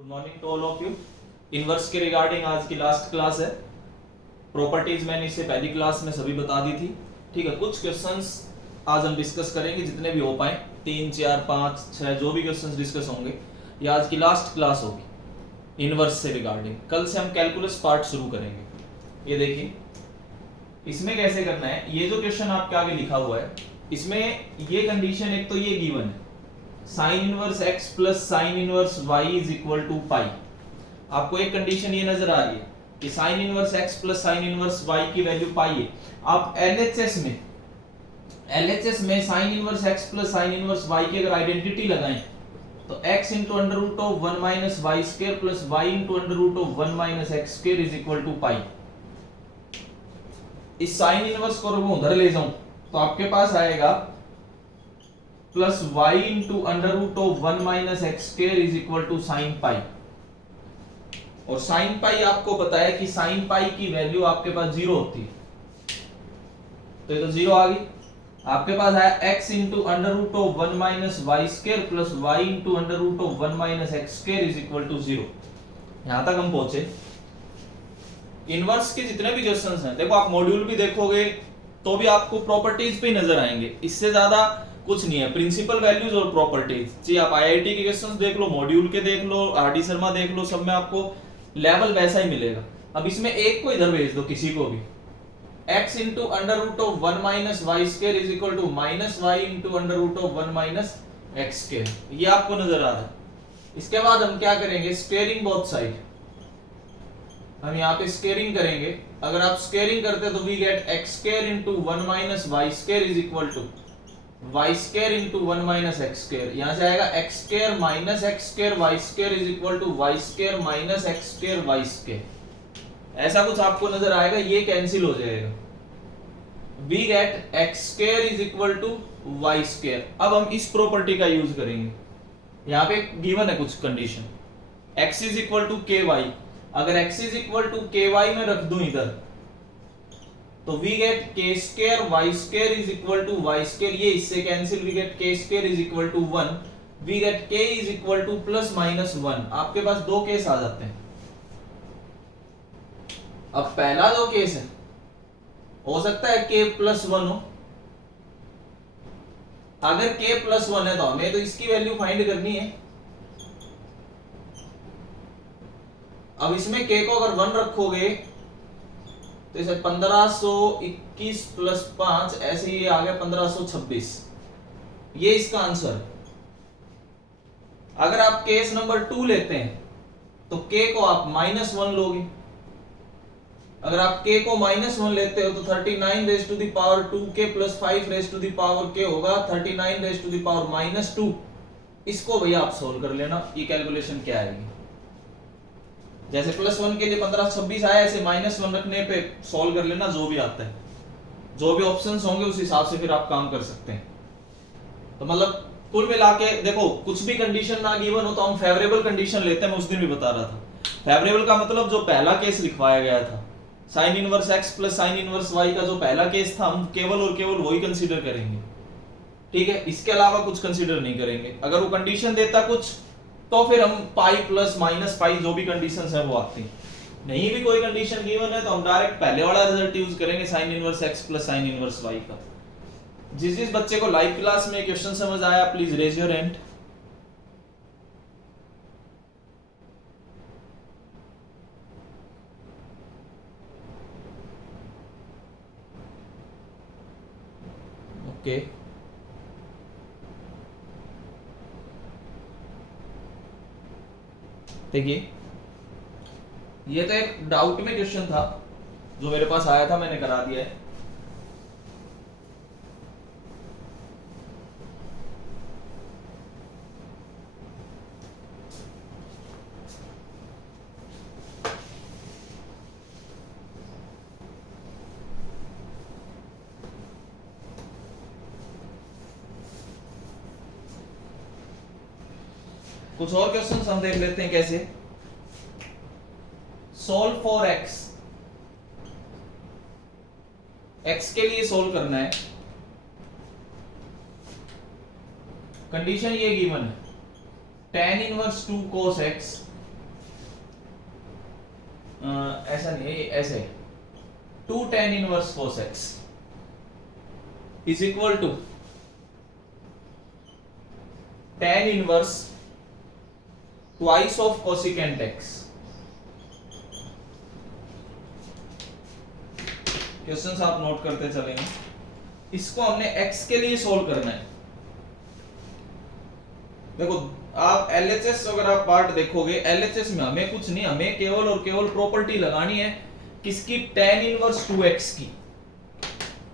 Good morning to all of you. Inverse के regarding आज की लास्ट क्लास है। प्रॉपर्टीज मैंने इससे पहली क्लास में सभी बता दी थी। ठीक है, कुछ क्वेश्चंस आज हम डिस्कस करेंगे जितने भी हो पाए, 3, 4, 5, 6 जो भी क्वेश्चंस डिस्कस होंगे, ये आज की लास्ट क्लास होगी इनवर्स से रिगार्डिंग। कल से हम कैलकुलस पार्ट शुरू करेंगे। ये देखिए, इसमें कैसे करना है। ये जो क्वेश्चन आपके आगे लिखा हुआ है, इसमें ये कंडीशन एक तो ये गिवन है, sine inverse x plus sine inverse y is equal to pi. आपको एक कंडीशन ये नजर आ रही है कि sine inverse x plus sine inverse y की वैल्यू पाई है। आप LHS में sine inverse x plus sine inverse y की अगर आइडेंटिटी लगाएं तो x into under root of 1 minus y square plus y into under root of 1 minus x square is equal to पाई। इस sine inverse को अगर मैं उधर ले जाऊं तो आपके पास आएगा plus y into under root of 1 minus x square is equal to sine pi. और साइन पाई आपको पता है कि साइन पाई की वैल्यू आपके पास 0 होती है, तो ये तो 0 आ गई। आपके पास आया x into under root of 1 minus y square plus y into under root of 1 minus x square is equal to 0। यहां तक हम पहुंचे। इनवर्स के जितने भी क्वेश्चंस हैं, देखो आप मॉड्यूल भी देखोगे तो भी आपको प्रॉपर्टीज पे नजर आएंगे, इससे ज्यादा कुछ नहीं है। प्रिंसिपल वैल्यूज और प्रॉपर्टीज, जी आप आईआईटी के क्वेश्चंस देख लो, मॉड्यूल के देख लो, आरडी शर्मा देख लो, सब में आपको लेवल वैसा ही मिलेगा। अब इसमें एक को इधर भेज दो, किसी को भी, x into under root of 1 minus y square is equal to minus y into under root of 1 minus x square, ये आपको नजर आ रहा है। इसके बाद हम क्या करेंगे, स्क्वेयरिंग बोथ साइड। हम यहाँ पे स्क्वेयरिंग करेंगे। अगर आप स्क्वेयरिंग करते तो we get x square into 1 minus y square is equal to y square into 1 minus x square. यहां से आएगा x square minus x square y square is equal to y square minus x square y square. ऐसा कुछ आपको नजर आएगा, ये cancel हो जाएगा। We get x square is equal to y square. अब हम इस प्रॉपर्टी का यूज करेंगे। यहाँ पे गिवन है कुछ condition, x is equal to K y. अगर x is equal to K y में रख दूं इधर, तो we get K square y square is equal to y square, ये इससे cancel, we get K square is equal to 1, we get K is equal to plus minus 1। आपके पास दो case आ जाते हैं। अब पहला जो केस है, हो सकता है k प्लस 1 हो। अगर k प्लस 1 है तो हमें तो इसकी वैल्यू फाइंड करनी है। अब इसमें k को अगर 1 रखोगे तो इसे 1521 प्लस 5, ऐसे ही आ गया 1526, ये इसका आंसर है। अगर आप केस नंबर 2 लेते हैं तो k को आप -1 लोगे। अगर आप k को -1 लेते हो तो 39 raise to the power 2k plus 5 raise to the power k होगा 39 रेज टू द पावर -2। इसको भैया आप सोल्व कर लेना, ये कैलकुलेशन क्या आएगी। जैसे +1 के लिए 1526 आया, ऐसे -1 रखने पे सॉल्व कर लेना, जो भी आता है, जो भी ऑप्शंस होंगे उस हिसाब से फिर आप काम कर सकते हैं। तो मतलब कुल मिला के देखो, कुछ भी कंडीशन ना गिवन हो तो हम फेवरेबल कंडीशन लेते हैं। मैं उस दिन भी बता रहा था, फेवरेबल का मतलब जो पहला केस लिखवाया गया था, sign inverse x plus sine inverse y का जो पहला केस था, हम केवल और केवल वही कंसीडर करेंगे। ठीक है, इसके अलावा कुछ कंसीडर नहीं करेंगे। अगर वो कंडीशन देता कुछ तो फिर हम पाई प्लस माइनस पाई, जो भी कंडीशंस है वो आती हैं। नहीं भी कोई कंडीशन गिवन है तो हम डायरेक्ट पहले वाला रिजल्ट यूज करेंगे, sign inverse x plus sine inverse y का। जिस बच्चे को लाइव क्लास में क्वेश्चन समझ आया, please raise your hand. Okay, देखिए ये तो एक डाउट में क्वेश्चन था जो मेरे पास आया था, मैंने करा दिया है। कुछ और क्वेश्चंस हम देख लेते हैं कैसे। सोल्व फॉर x, x के लिए सोल्व करना है। कंडीशन ये गिवन है tan इनवर्स 2 cos x ऐसा नहीं है, ऐसे 2 tan inverse cos x is equal to tan inverse twice of cosecant x। Questions आप नोट करते चलेंगे। इसको हमने x के लिए सोल्व करना है। देखो आप LHS अगर आप पार्ट देखोगे, LHS में हमें कुछ नहीं, हमें केवल और केवल प्रॉपर्टी लगानी है किसकी, tan इनवर्स 2x की।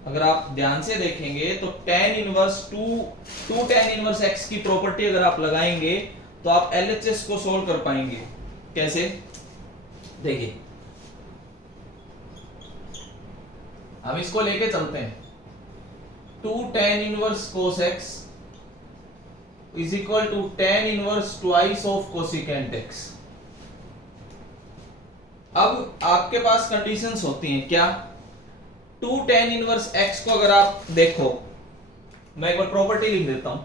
अगर आप ध्यान से देखेंगे तो tan inverse 2 tan inverse x की प्रॉपर्टी अगर आप लगाएंगे तो आप LHS को सोल्व कर पाएंगे। कैसे, देखिए हम इसको लेके चलते हैं। 2 tan inverse cos x is equal to tan inverse twice of cosecant x। अब आपके पास कंडीशंस होती हैं क्या, 2 tan इनवर्स x को अगर आप देखो, मैं एक बार प्रॉपर्टी लिख देता हूं।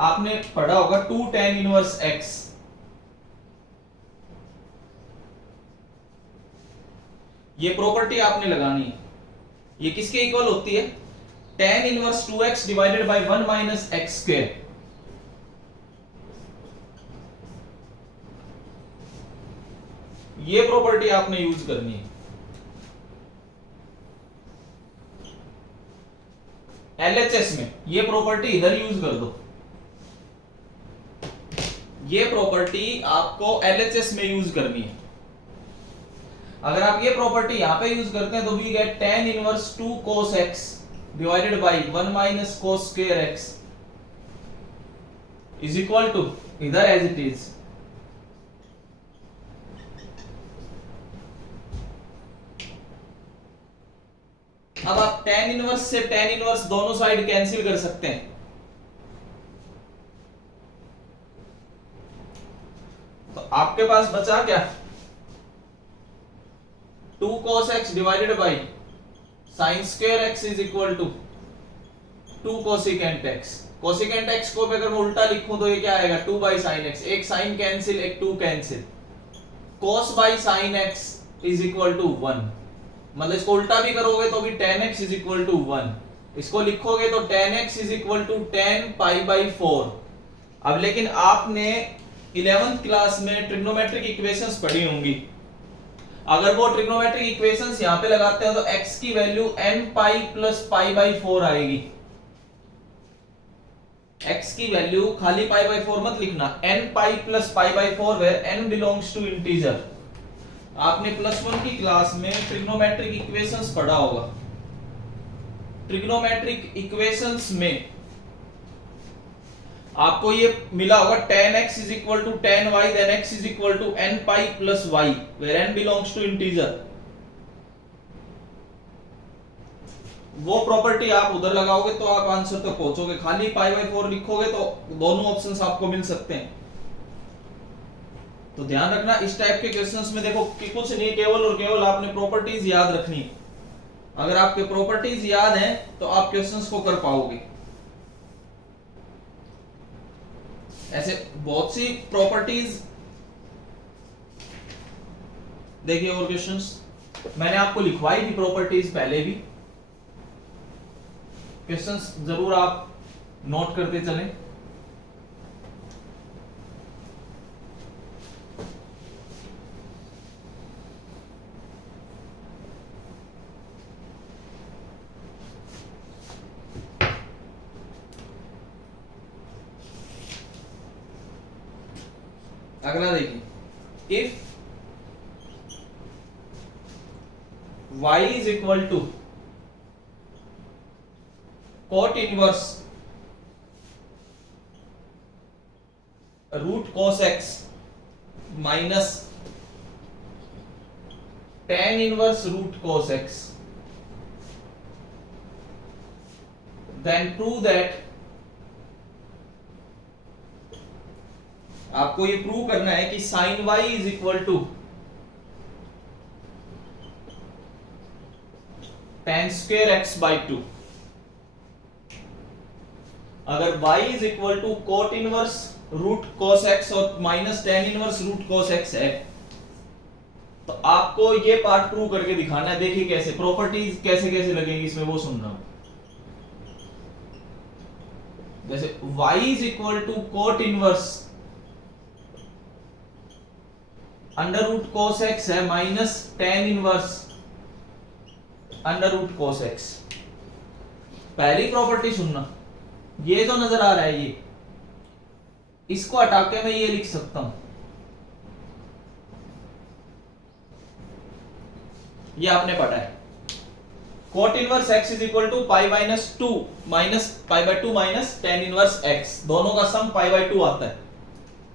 आपने पढ़ा होगा 2 tan इनवर्स x, ये प्रॉपर्टी आपने लगानी है। ये किसके इक्वल होती है, tan inverse 2x divided by 1 minus x square. ये प्रॉपर्टी आपने यूज करनी है। LHS में ये प्रॉपर्टी इधर यूज कर दो, ये प्रॉपर्टी आपको LHS में यूज करनी है। अगर आप ये प्रॉपर्टी यहां पे यूज करते हैं तो we get tan inverse 2 cos x divided by 1 minus cos square x is equal to इधर एज इट इज अब आप tan इनवर्स से tan इनवर्स दोनों साइड कैंसिल कर सकते हैं। तो आपके पास बचा क्या, 2 cos x divided by sin square x is equal to 2 cosecant x। Cosecant x को अगर मैं उल्टा लिखूं तो ये क्या आएगा, 2 बाई sin x, एक sin कैंसिल एक 2 cancel, cos by sin x is equal to 1। मतलब इसको उल्टा भी करोगे तो भी tan x is equal to 1। इसको लिखोगे तो tan x is equal to tan pi by 4। अब लेकिन आपने 11th क्लास में ट्रिग्नोमेट्रिक इक्वेशंस पढ़ी होंगी। अगर वो ट्रिग्नोमेट्रिक इक्वेशंस यहां पे लगाते हैं तो x की value n pi plus pi by 4 आएगी। x की वैल्यू खाली पाई बाई 4 मत लिखना, n pi plus pi by 4 where n belongs to integer. आपने +1 की क्लास में ट्रिग्नोमेट्रिक इक्वेशंस पढ़ा होगा। ट्रिग्नोमेट्रिक इक्वेशंस में आपको ये मिला होगा tan x is equal to tan y then x is equal to n pi plus y where n belongs to integer. वो प्रॉपर्टी आप उधर लगाओगे तो आप आंसर तक पहुंचोगे। खाली पाई बाई 4 लिखोगे तो दोनों ऑप्शंस आपको मिल सकते हैं। तो ध्यान रखना इस टाइप के क्वेश्चंस में देखो कि कुछ नहीं, केवल और केवल आपने प्रॉपर्टीज याद रखनी। अगर आपके प्रॉपर्टीज याद हैं तो आप क्वेश्चंस को कर पाओगे। ऐसे बहुत सी प्रॉपर्टीज देखिए और क्वेश्चंस मैंने आपको लिखवाई थी प्रॉपर्टीज पहले भी। क्वेश्चंस जरूर आप नोट करते चलें। अगला देखिए, if y is equal to cot inverse root cos x minus tan inverse root cos x, then prove that, आपको ये प्रूव करना है कि sin y is equal to tan square x by 2। अगर y is equal to cot inverse root cos x और minus tan inverse root cos x है तो आपको ये पार्ट प्रूव करके दिखाना है। देखिए कैसे प्रॉपर्टीज कैसे कैसे लगेंगी इसमें, वो सुनना। जैसे y is equal to cot inverse under root cos x है minus tan inverse under root cos x. पहली प्रॉपर्टी सुनना, ये जो नजर आ रहा है ये, इसको हटा के मैं ये लिख सकता हूं, ये आपने पढ़ा है। Cot inverse x is equal to pi minus two minus pi by two minus tan inverse x, दोनों का सम पाई बाय टू आता है।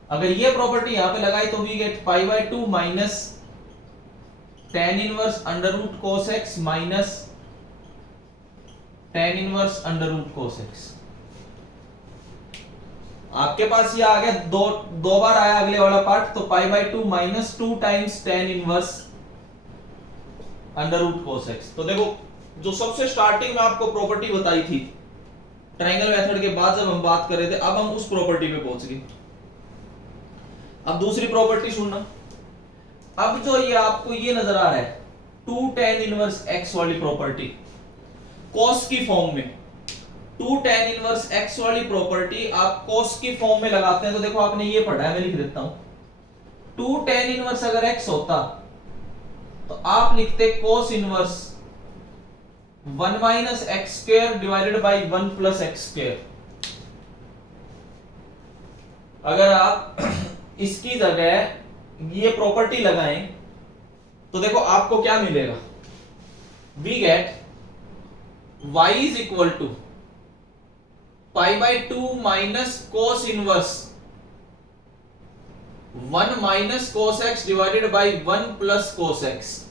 अगर ये प्रॉपर्टी यहां पे लगाई तो we get pi by two minus tan inverse under root cos x minus tan inverse under root cos x. आपके पास ये आ गया, दो बार आया अगले वाला पार्ट, तो pi by two minus two times tan inverse under root cos x. तो देखो जो सबसे स्टार्टिंग में आपको प्रॉपर्टी बताई थी ट्रायंगल मेथड के बाद जब हम बात कर रहे थे, अब हम उस प्रॉपर्टी पे पहुंच गए। अब दूसरी प्रॉपर्टी सुनना। अब जो ये आपको ये नजर आ रहा है टू टेन इनवर्स एक्स वाली प्रॉपर्टी कॉस की फॉर्म में, टू टेन इनवर्स एक्स वाली प्रॉपर्टी आप कॉस की फॉर्म में लगाते हैं तो देखो आपने ये पढ़ा है, मैं लिख देता हूं। टू टेन इनवर्स अगर एक्स होता तो आप लिखते कोस inverse one minus x square divided by one plus x square. अगर आप इसकी जगह ये प्रॉपर्टी लगाएं तो देखो आपको क्या मिलेगा, we get y is equal to pi by two minus cos inverse one minus cos x divided by one plus cos x.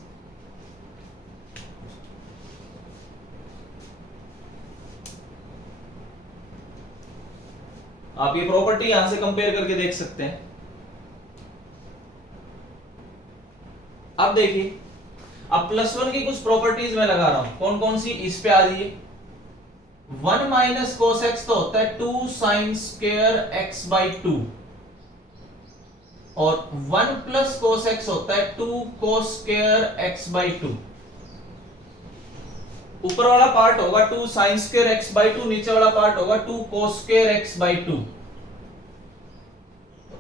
आप ये प्रॉपर्टी यहां से कंपेयर करके देख सकते हैं। अब देखिए, अब प्लस वन की कुछ प्रॉपर्टीज मैं लगा रहा हूं, कौन कौन सी, इस पे आ जाइए। वन माइनस कोस एक्स तो होता है two sine square x by two, और वन प्लस कोस एक्स होता है two cos square x by two. ऊपर वाला पार्ट होगा two sine square x by two, नीचे वाला पार्ट होगा two cos square x by two.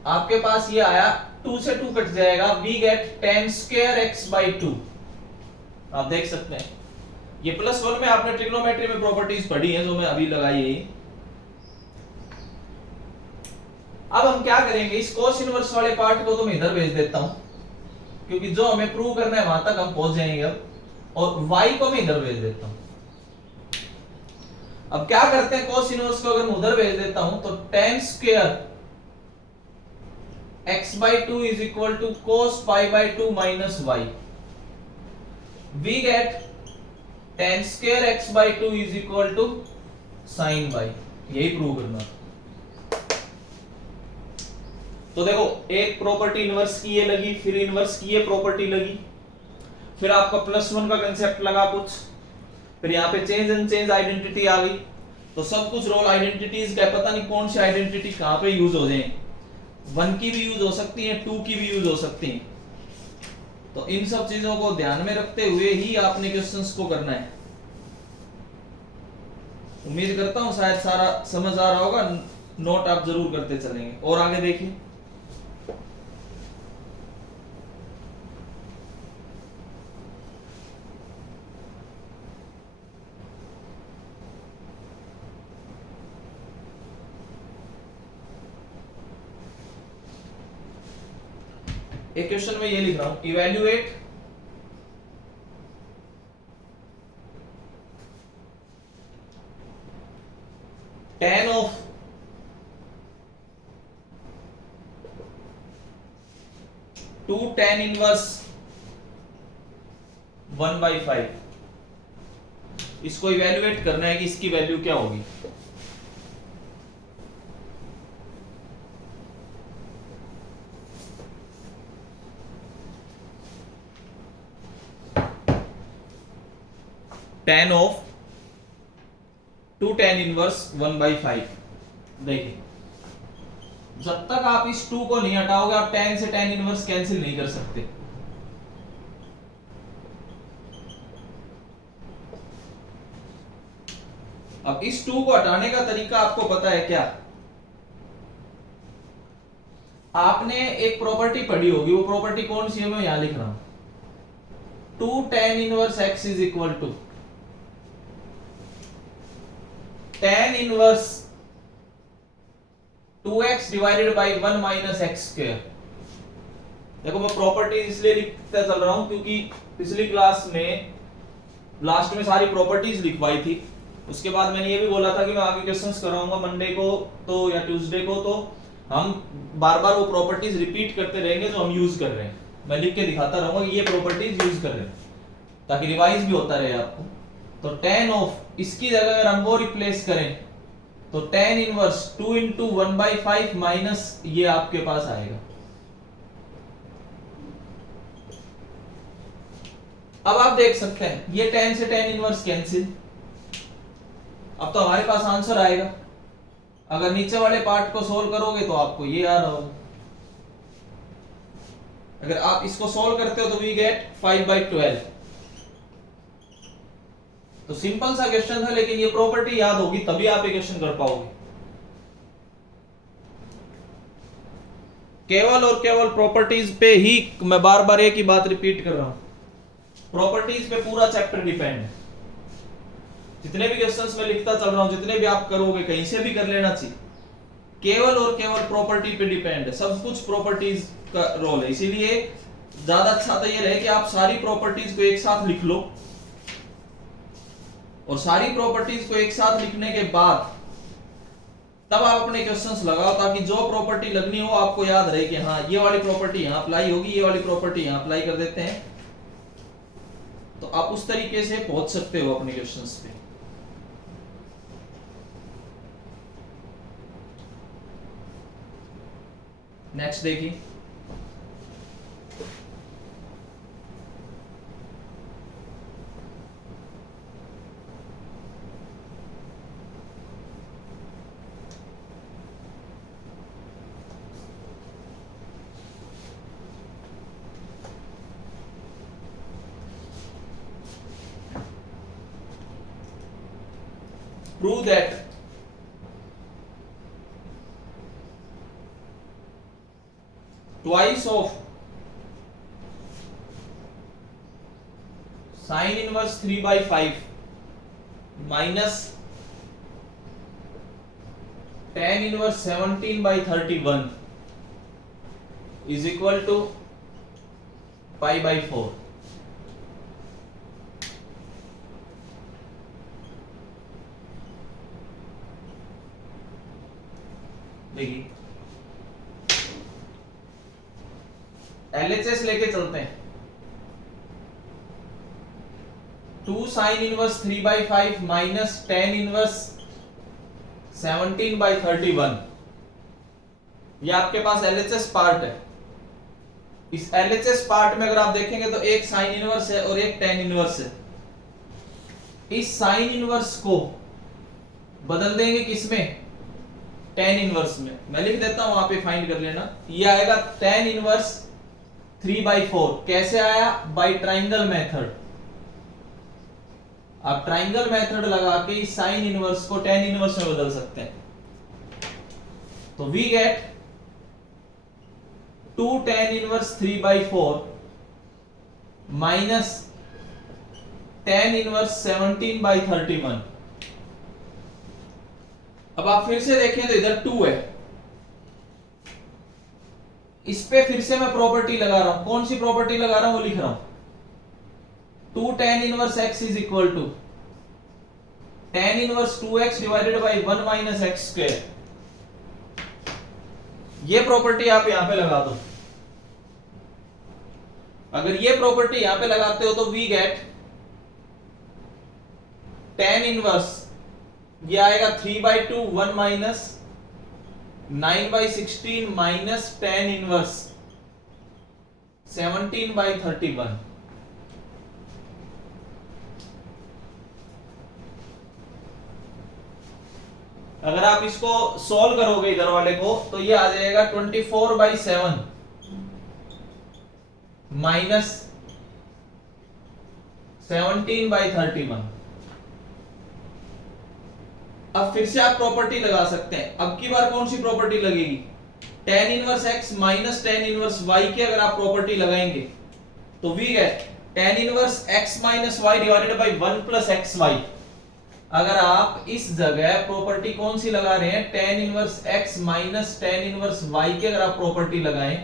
आपके पास ये आया, टू से टू कट जाएगा, we get tan square x by two. आप देख सकते हैं ये प्लस वन में आपने ट्रिग्नोमेट्री में प्रॉपर्टीज पढ़ी है जो मैं अभी लगाई है। अब हम क्या करेंगे, इस कोस इनवर्स वाले पार्ट को तो मैं इधर भेज देता हूं क्योंकि जो हमें प्रूव करना है वहां तक हम पहुंच जाएंगे अब, और y को मैं इधर भेज देता हूं। अब क्या करते हैं, कोस इनवर्स को अगर मैं उधर भेज देता हूं तो tan square x by two is equal to cos pi by two minus y. We get tan square x by two is equal to sine y. यही प्रूव करना। तो देखो एक प्रॉपर्टी इनवर्स की ये लगी, फिर इनवर्स की ये प्रॉपर्टी लगी, फिर आपका प्लस वन का कंसेप्ट लगा कुछ, फिर यहाँ पे चेंज एंड चेंज आइडेंटिटी आ गई। तो सब कुछ रोल आइडेंटिटीज का पता नहीं कौन सी आइडेंटिटी कहां पे यूज हो जाए, वन की भी यूज हो सकती है, टू की भी यूज हो सकती है। तो इन सब चीजों को ध्यान में रखते हुए ही आपने क्वेश्चंस को करना है। उम्मीद करता हूं शायद सारा समझ आ रहा होगा, नोट आप जरूर करते चलेंगे। और आगे देखिए, एक क्वेश्चन में ये लिख रहा हूं, evaluate tan of two tan inverse 1/5। इसको इवेल्युएट करना है कि इसकी वैल्यू क्या होगी। tan of two tan inverse 1/5। देखिए जब तक आप इस टू को नहीं हटाओगे आप tan से tan इनवर्स कैंसिल नहीं कर सकते। अब इस 2 को हटाने का तरीका आपको पता है क्या? आपने एक प्रॉपर्टी पढ़ी होगी, वो प्रॉपर्टी कौन सी है मैं यहां लिख रहा हूं, 2 tan inverse x is equal to tan inverse 2x divided by 1 minus x square. देखो मैं प्रॉपर्टी इसलिए लिखता चल रहा हूं क्योंकि पिछली क्लास में लास्ट में सारी प्रॉपर्टीज लिखवाई थी, उसके बाद मैंने ये भी बोला था कि मैं आगे क्वेश्चंस कराऊंगा मंडे को तो या ट्यूसडे को, तो हम बार बार वो प्रॉपर्टीज रिपीट करते रहेंगे जो हम यूज कर रहे हैं, मैं लिख के दिखाता रहूंगा कि ये प्रॉपर्टीज यूज कर रहे हैं ताकि रिवाइज भी होता रहे आपको। तो tan ऑफ इसकी जगह अगर हम वो रिप्लेस करें तो tan इनवर्स 2 इंटू 1/5 माइनस ये आपके पास आएगा। अब आप देख सकते हैं ये tan से tan इनवर्स कैंसिल, अब तो हमारे पास आंसर आएगा। अगर नीचे वाले पार्ट को सोल्व करोगे तो आपको ये आ रहा होगा, अगर आप इसको सोल्व करते हो तो वी गेट 5/12। तो सिंपल सा क्वेश्चन था, लेकिन ये प्रॉपर्टी याद होगी तभी आप ये क्वेश्चन कर पाओगे। केवल और केवल प्रॉपर्टीज पे ही मैं बार बार एक ही बात रिपीट कर रहा हूं, प्रॉपर्टीज पे पूरा चैप्टर डिपेंड है। जितने भी क्वेश्चंस मैं लिखता चल रहा हूं, जितने भी आप करोगे कहीं से भी कर लेना चाहिए, केवल और केवल प्रॉपर्टी पे डिपेंड है, सब कुछ प्रॉपर्टीज का रोल है। इसीलिए ज्यादा अच्छा तो ये रहे कि आप सारी प्रॉपर्टीज को एक साथ लिख लो, और सारी प्रॉपर्टीज को एक साथ लिखने के बाद तब आप अपने क्वेश्चंस लगाओ, ताकि जो प्रॉपर्टी लगनी हो आपको याद रहे कि हाँ ये वाली प्रॉपर्टी यहां अप्लाई होगी, ये वाली प्रॉपर्टी यहां अप्लाई कर देते हैं, तो आप उस तरीके से पहुंच सकते हो अपने क्वेश्चंस पे। नेक्स्ट देखिए, prove that twice of sin inverse 3/5 minus tan inverse 17/31 is equal to pi/4। देखिए LHS लेके चलते हैं, 2 sin inverse 3/5 minus tan inverse 17/31, ये आपके पास LHS पार्ट है। इस LHS पार्ट में अगर आप देखेंगे तो एक साइन इनवर्स है और एक tan इनवर्स है। इस साइन इनवर्स को बदल देंगे किसमें, tan इनवर्स में। मैं लिख देता हूं, वहां पे फाइंड कर लेना, ये आएगा tan इनवर्स 3/4। कैसे आया, बाय ट्राइंगल मेथड। आप ट्राइंगल मेथड लगा के इस साइन इनवर्स को tan इनवर्स में बदल सकते हैं। तो we get 2 tan inverse 3/4 minus tan inverse 17/31। अब आप फिर से देखें तो इधर 2 है, इस पे फिर से मैं प्रॉपर्टी लगा रहा हूं। कौन सी प्रॉपर्टी लगा रहा हूं वो लिख रहा हूं, 2 tan inverse x is equal to tan inverse 2x divided by 1 minus x square. ये प्रॉपर्टी आप यहां पे लगा दो। अगर ये प्रॉपर्टी यहां पे लगाते हो तो वी गेट tan इनवर्स, ये आएगा 3/2 1 माइनस 9/16 माइनस tan इनवर्स 17/31। अगर आप इसको सॉल्व करोगे इधर वाले को तो ये आ जाएगा 24/7 माइनस 17/31। अब फिर से आप प्रॉपर्टी लगा सकते हैं। अब की बार कौन सी प्रॉपर्टी लगेगी? tan inverse x minus tan inverse y की अगर आप प्रॉपर्टी लगाएंगे तो we get tan inverse x minus y divided by 1 plus xy। अगर आप इस जगह प्रॉपर्टी कौन सी लगा रहे हैं, tan inverse x minus tan inverse y की अगर आप प्रॉपर्टी लगाएं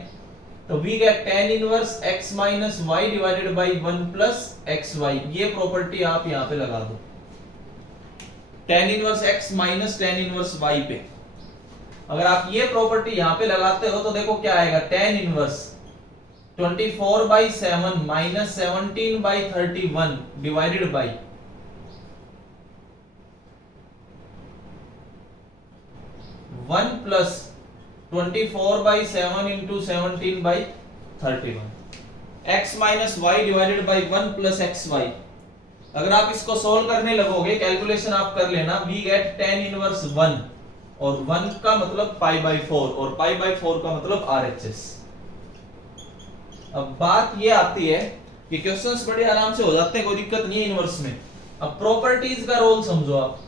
तो we get tan inverse x minus y divided by 1 plus xy। ये प्रॉपर्टी आप यहां पे लगा दो tan inverse x minus tan inverse y पे। अगर आप ये प्रॉपर्टी यहां पे लगाते हो तो देखो क्या आएगा, tan inverse 24/7 minus 17/31 divided by 1 plus 24/7 into 17/31 x minus y divided by 1 plus x y. अगर आप इसको सोल्व करने लगोगे, कैलकुलेशन आप कर लेना, वी गेट tan इनवर्स 1 और 1 का मतलब π/4 और π/4 का मतलब RHS। अब बात ये आती है कि क्वेश्चंस बड़े आराम से हो जाते हैं, कोई दिक्कत नहीं है इनवर्स में। अब प्रॉपर्टीज का रोल समझो आप।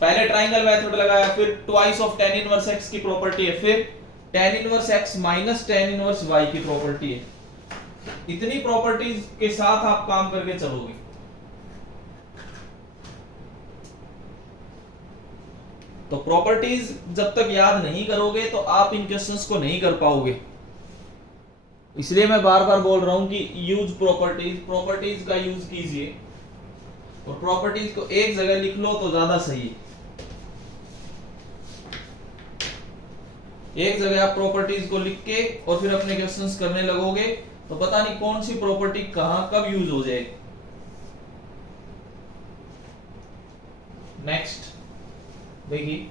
पहले ट्राइंगल मेथड लगाया, फिर twice of tan inverse x की प्रॉपर्टी है, फिर tan inverse x minus tan inverse y की प्रॉपर्टी है। इतनी प्रॉपर्टीज के साथ आप काम करके चलोगे। तो प्रॉपर्टीज जब तक याद नहीं करोगे तो आप इन क्वेश्चंस को नहीं कर पाओगे। इसलिए मैं बार बार बोल रहा हूं कि यूज प्रॉपर्टीज का यूज कीजिए और प्रॉपर्टीज को एक जगह लिख लो तो ज्यादा सही है। एक जगह आप प्रॉपर्टीज को लिख के और फिर अपने क्वेश्चंस करने लगोगे तो पता नहीं कौन सी प्रॉपर्टी कहां कब यूज हो जाएगी। नेक्स्ट देखिए,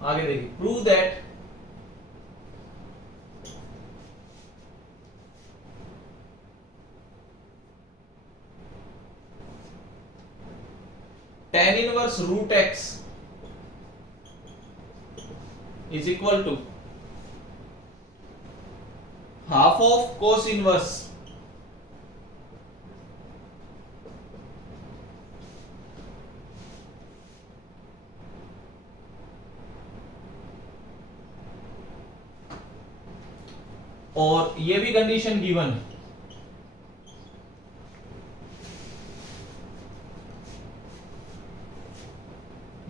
आगे देखिए, prove that tan inverse root x is equal to half of cos inverse और ये भी कंडीशन गिवन है।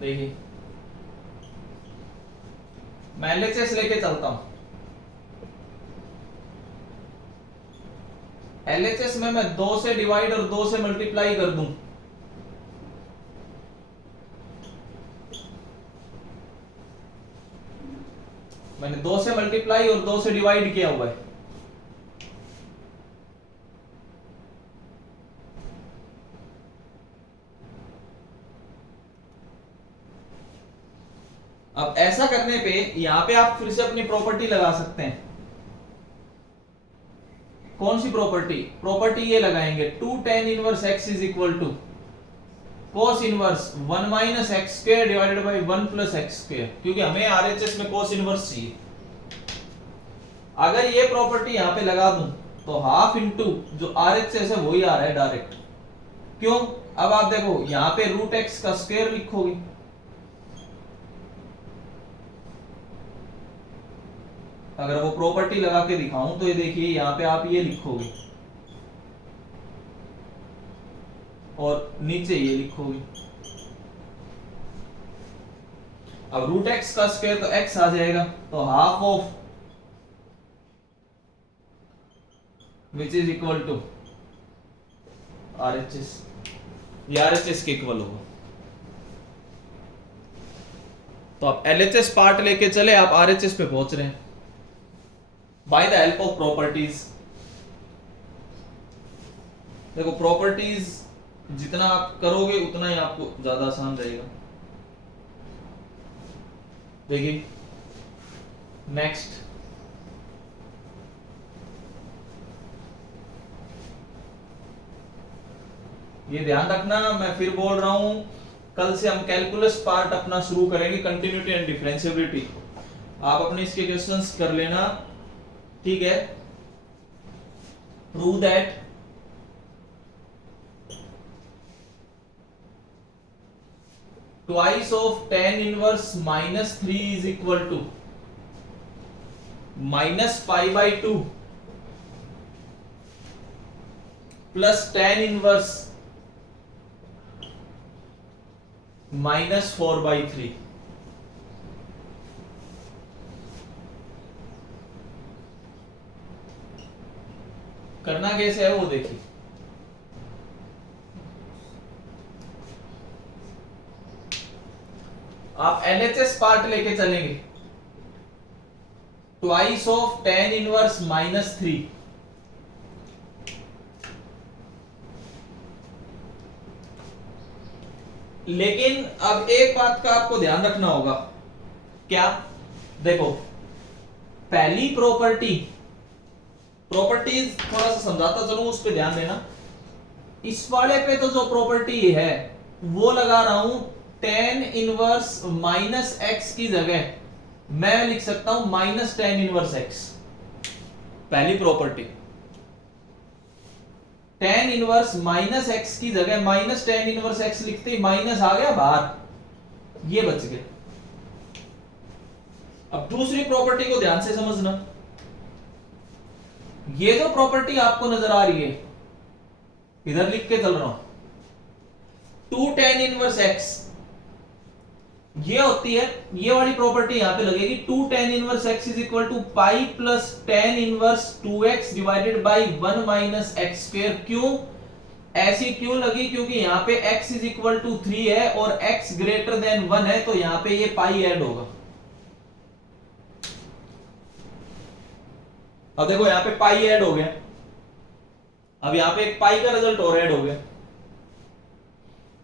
देखिए, मैं एलएचएस लेके चलता हूं। एलएचएस में मैं 2 से डिवाइड और 2 से मल्टीप्लाई कर दूं, मैंने 2 से मल्टीप्लाई और 2 से डिवाइड किया हुआ है। अब ऐसा करने पे यहां पे आप फिर से अपनी प्रॉपर्टी लगा सकते हैं। कौन सी प्रॉपर्टी ये लगाएंगे, 2 tan inverse x is equal to cos inverse 1 minus x square divided by 1 plus x square, क्योंकि हमें आरएचएस में cos इनवर्स चाहिए। अगर ये प्रॉपर्टी यहां पे लगा दूं तो हाफ इंटू जो आरएचएस है वही आ रहा है डायरेक्ट। क्यों? अब आप देखो यहां पे रूट एक्स का स्क्वायर लिखोगे, अगर वो प्रॉपर्टी लगा के दिखाऊं तो ये देखिए यहां पे आप ये लिखोगे और नीचे ये लिखोगे। अब रूट एक्स का स्क्वायर तो एक्स आ जाएगा, तो half of which is equal to RHS, ये आरएचएस के इक्वल होगा। तो आप एलएचएस पार्ट लेके चले, आप आरएचएस पे पहुंच रहे हैं by the help of properties. देखो प्रॉपर्टीज जितना आप करोगे उतना ही आपको ज्यादा आसान रहेगा। देखिए नेक्स्ट, ये ध्यान रखना, मैं फिर बोल रहा हूं, कल से हम कैलकुलस पार्ट अपना शुरू करेंगे, कंटिन्यूटी एंड डिफरेंशिएबिलिटी। आप अपने इसके क्वेश्चंस कर लेना, ठीक है। Prove that twice of tan inverse minus 3 is equal to minus pi by 2 plus tan inverse minus 4 by 3। करना कैसे है वो देखिए। आप LHS पार्ट लेके चलेंगे, twice of tan inverse minus 3, लेकिन अब एक बात का आपको ध्यान रखना होगा, क्या? देखो पहली प्रॉपर्टीज थोड़ा सा समझाता चलूं, उस पे ध्यान देना। इस वाले पे तो जो प्रॉपर्टी है वो लगा रहा हूं, tan इनवर्स माइनस एक्स की जगह मैं लिख सकता हूं माइनस tan इनवर्स एक्स। पहली property tan inverse minus x की जगह माइनस tan इनवर्स एक्स लिखते ही माइनस आ गया बाहर, ये बच गया। अब दूसरी प्रॉपर्टी को ध्यान से समझना, ये जो प्रॉपर्टी आपको नजर आ रही है, इधर लिख के चल रहा हूं 2 tan इनवर्स एक्स, ये होती है, ये वाली प्रॉपर्टी यहां पे लगेगी 2 tan inverse x is equal to pi plus tan inverse 2x divided by 1 minus x square. क्यों ऐसी क्यों लगी? क्योंकि यहां पे x इज इक्वल टू 3 है और x ग्रेटर देन 1 है, तो यहां पे ये पाई ऐड होगा। अब देखो यहां पे पाई ऐड हो गया, अब यहां पे एक पाई का रिजल्ट और ऐड हो गया।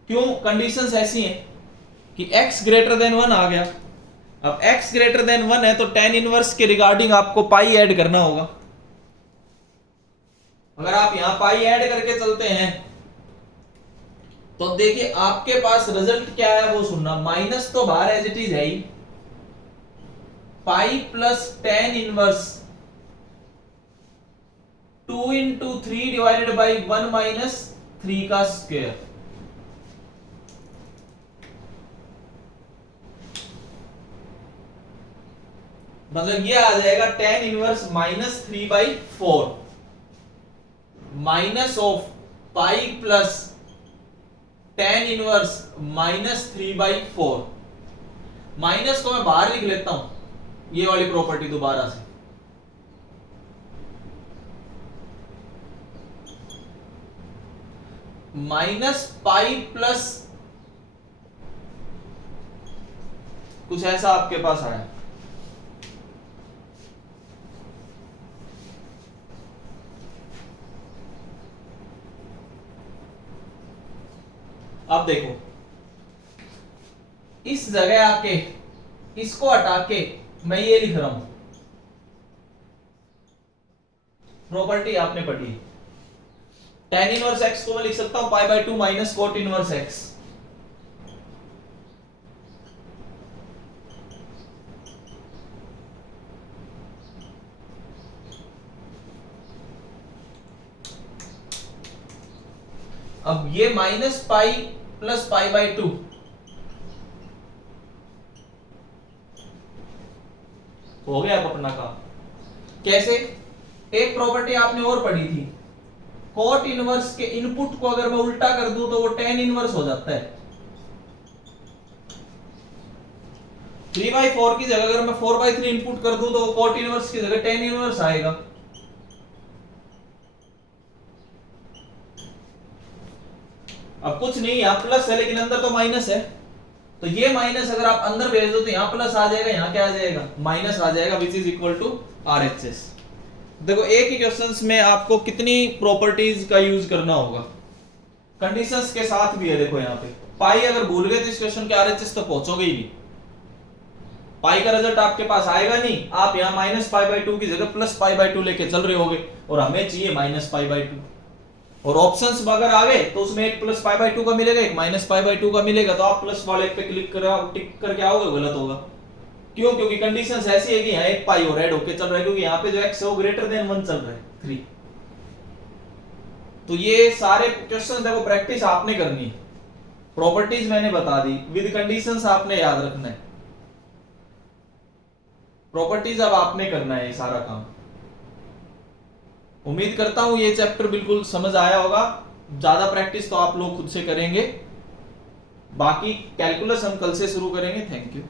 क्यों? कंडीशंस ऐसी हैं कि x ग्रेटर देन 1 आ गया। अब x ग्रेटर देन 1 है तो tan इनवर्स के रिगार्डिंग आपको पाई ऐड करना होगा। अगर आप यहां पाई ऐड करके चलते हैं तो देखिए आपके पास रिजल्ट क्या है वो सुनना, माइनस तो बाहर एज इट इज है ही, pi plus tan inverse 2 into 3 divided by 1 minus 3 का स्क्वायर। मतलब ये आ जाएगा tan inverse minus 3/4 minus of pi plus tan inverse minus 3/4। Minus को मैं बाहर लिख लेता हूं, ये वाली प्रॉपर्टी दोबारा से, माइनस पाई प्लस कुछ ऐसा आपके पास आया, अब देखो इस जगह आके इसको हटा के मैं ये लिख रहा हूं, प्रॉपर्टी आपने पढ़ी, tan इनवर्स x को मैं लिख सकता हूं pi by 2 minus cot inverse x। अब ये minus pi plus pi by 2, हो गया अब अपना काम। कैसे? एक प्रॉपर्टी आपने और पढ़ी थी, कोट इनवर्स के इनपुट को अगर मैं उल्टा कर दूं तो वो tan इनवर्स हो जाता है। 3/4 की जगह अगर मैं 4/3 इनपुट कर दूं तो वो कोट इनवर्स की जगह tan इनवर्स आएगा। अब कुछ नहीं, यहां प्लस है लेकिन अंदर तो माइनस है, तो ये माइनस अगर आप अंदर भेज दो तो यहां प्लस आ जाएगा, यहां क्या आ जाएगा? माइनस आ जाएगा, which is equal to RHS। देखो एक ही क्वेश्चंस में आपको कितनी प्रॉपर्टीज का यूज करना होगा, कंडीशंस के साथ भी है। देखो यहां पे पाई अगर भूल गए तो इस क्वेश्चन के RHS तक पहुंचोगे ही नहीं। पाई का रिजल्ट आपके पास आएगा नहीं, आप यहाँ -π/2 की जगह +π/2 लेके चल रहे होगे, और हमें चाहिए -π/2। और ऑप्शंस अगर आ गए तो उसमें एक +π/2 का मिलेगा, एक -π/2 का मिलेगा, तो आप प्लस वाले पे क्लिक कर टिक करके आओगे, गलत होगा। क्यों? क्योंकि कंडीशंस ऐसी है कि यहाँ एक पाई और ऐड होके चल रहा है, क्योंकि यहाँ पे जो x है वो ग्रेटर देन 1 चल रहा है, 3। तो ये सारे क्वेश्चन देखो प्रैक्टिस आपने करनी है, प्रॉपर्टीज मैंने बता दी, विद कंडीशंस आपने याद रखना है, प्रॉपर्टीज अब आपने करना है ये सारा काम। उम्मीद करता हूं ये चैप्टर बिल्कुल समझ आया होगा। ज्यादा प्रैक्टिस तो आप लोग खुद से करेंगे, बाकी कैलकुलस हम कल से शुरू करेंगे। Thank you.